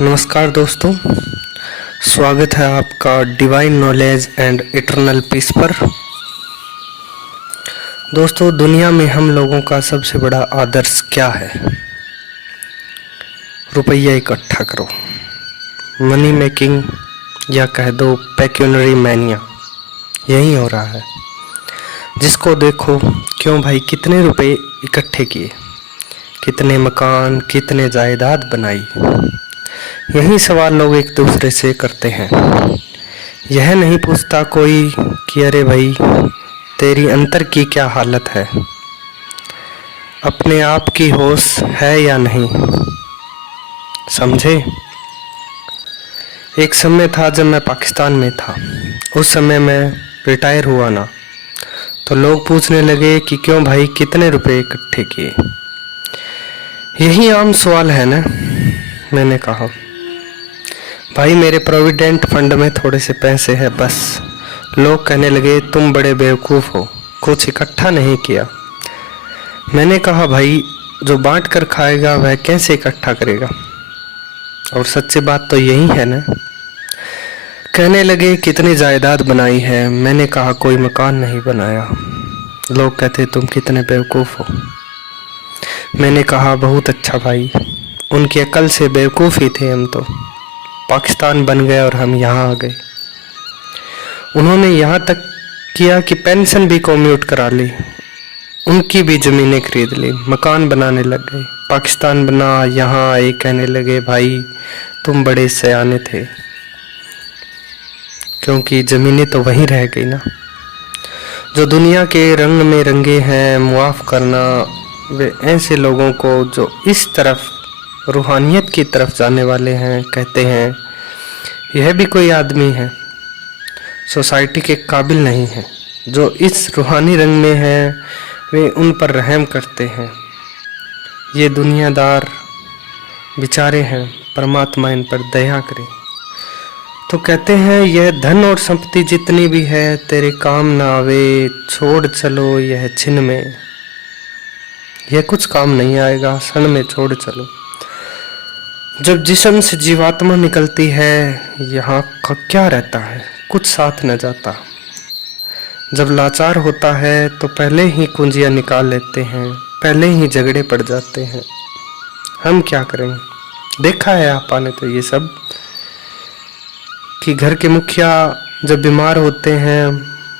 नमस्कार दोस्तों, स्वागत है आपका divine knowledge and eternal peace पर। दोस्तों, दुनिया में हम लोगों का सबसे बड़ा आदर्श क्या है? रुपया इकट्ठा करो, मनी मेकिंग, या कह दो पेक्यूनरी मैनिया। यही हो रहा है। जिसको देखो, क्यों भाई, कितने रुपए इकट्ठे किए, कितने मकान, कितने जायदाद बनाई। यही सवाल लोग एक दूसरे से करते हैं। यह नहीं पूछता कोई कि अरे भाई, तेरी अंतर की क्या हालत है, अपने आप की होश है या नहीं। समझे? एक समय था जब मैं पाकिस्तान में था। उस समय मैं रिटायर हुआ ना, तो लोग पूछने लगे कि क्यों भाई, कितने रुपए इकट्ठे किए। यही आम सवाल है ना। मैंने कहा भाई, मेरे प्रोविडेंट फंड में थोड़े से पैसे हैं बस। लोग कहने लगे तुम बड़े बेवकूफ़ हो, कुछ इकट्ठा नहीं किया। मैंने कहा भाई, जो बांट कर खाएगा वह कैसे इकट्ठा करेगा। और सच्ची बात तो यही है ना। कहने लगे कितनी जायदाद बनाई है। मैंने कहा कोई मकान नहीं बनाया। लोग कहते तुम कितने बेवकूफ़ हो। मैंने कहा बहुत अच्छा भाई, उनकी अकल से बेवकूफ़ ही थे हम तो। पाकिस्तान बन गए और हम यहाँ आ गए। उन्होंने यहाँ तक किया कि पेंशन भी कम्यूट करा ली, उनकी भी ज़मीनें खरीद ली, मकान बनाने लग गए। पाकिस्तान बना, यहाँ आए, कहने लगे भाई तुम बड़े सयाने थे, क्योंकि ज़मीनें तो वहीं रह गई ना। जो दुनिया के रंग में रंगे हैं, मुआफ़ करना वे ऐसे लोगों को जो इस तरफ रूहानियत की तरफ जाने वाले हैं। कहते हैं यह भी कोई आदमी है, सोसाइटी के काबिल नहीं है। जो इस रूहानी रंग में हैं वे उन पर रहम करते हैं। ये दुनियादार बेचारे हैं, परमात्मा इन पर दया करे। तो कहते हैं यह धन और संपत्ति जितनी भी है तेरे काम ना आवे, छोड़ चलो यह छिन में। यह कुछ काम नहीं आएगा, क्षण में छोड़ चलो। जब जिस्म से जीवात्मा निकलती है, यहाँ का क्या रहता है, कुछ साथ न जाता। जब लाचार होता है तो पहले ही कुंजियाँ निकाल लेते हैं, पहले ही झगड़े पड़ जाते हैं। हम क्या करें? देखा है आपने तो ये सब कि घर के मुखिया जब बीमार होते हैं,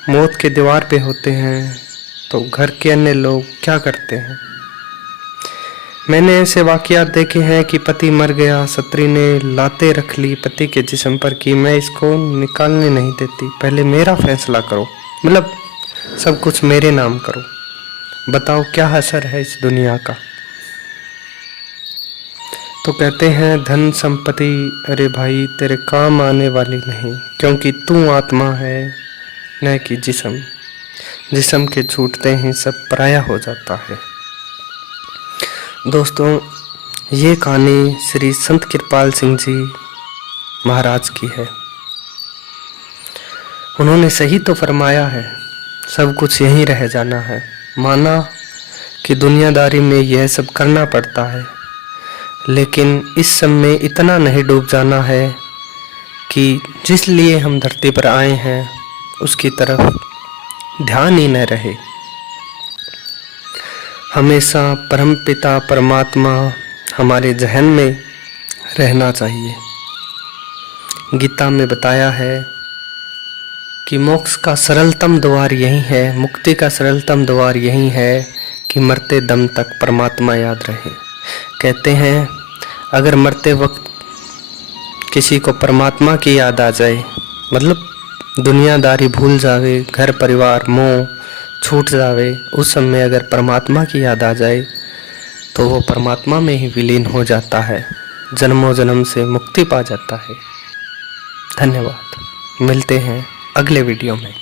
मौत के दीवार पे होते हैं, तो घर के अन्य लोग क्या करते हैं। मैंने ऐसे वाक़यात देखे हैं कि पति मर गया, स्त्री ने लाते रख ली पति के जिस्म पर कि मैं इसको निकालने नहीं देती, पहले मेरा फैसला करो, मतलब सब कुछ मेरे नाम करो। बताओ क्या असर है इस दुनिया का। तो कहते हैं धन संपत्ति, अरे भाई तेरे काम आने वाली नहीं, क्योंकि तू आत्मा है न कि जिस्म। जिस्म के छूटते ही सब पराया हो जाता है। दोस्तों, ये कहानी श्री संत कृपाल सिंह जी महाराज की है। उन्होंने सही तो फरमाया है, सब कुछ यहीं रह जाना है। माना कि दुनियादारी में यह सब करना पड़ता है, लेकिन इस सब में इतना नहीं डूब जाना है कि जिस लिए हम धरती पर आए हैं उसकी तरफ ध्यान ही न रहे। हमेशा परमपिता परमात्मा हमारे जहन में रहना चाहिए। गीता में बताया है कि मोक्ष का सरलतम द्वार यही है, मुक्ति का सरलतम द्वार यही है कि मरते दम तक परमात्मा याद रहे। कहते हैं अगर मरते वक्त किसी को परमात्मा की याद आ जाए, मतलब दुनियादारी भूल जावे, घर परिवार मोह छूट जावे, उस समय अगर परमात्मा की याद आ जाए तो वो परमात्मा में ही विलीन हो जाता है, जन्मों जन्म से मुक्ति पा जाता है। धन्यवाद। मिलते हैं अगले वीडियो में।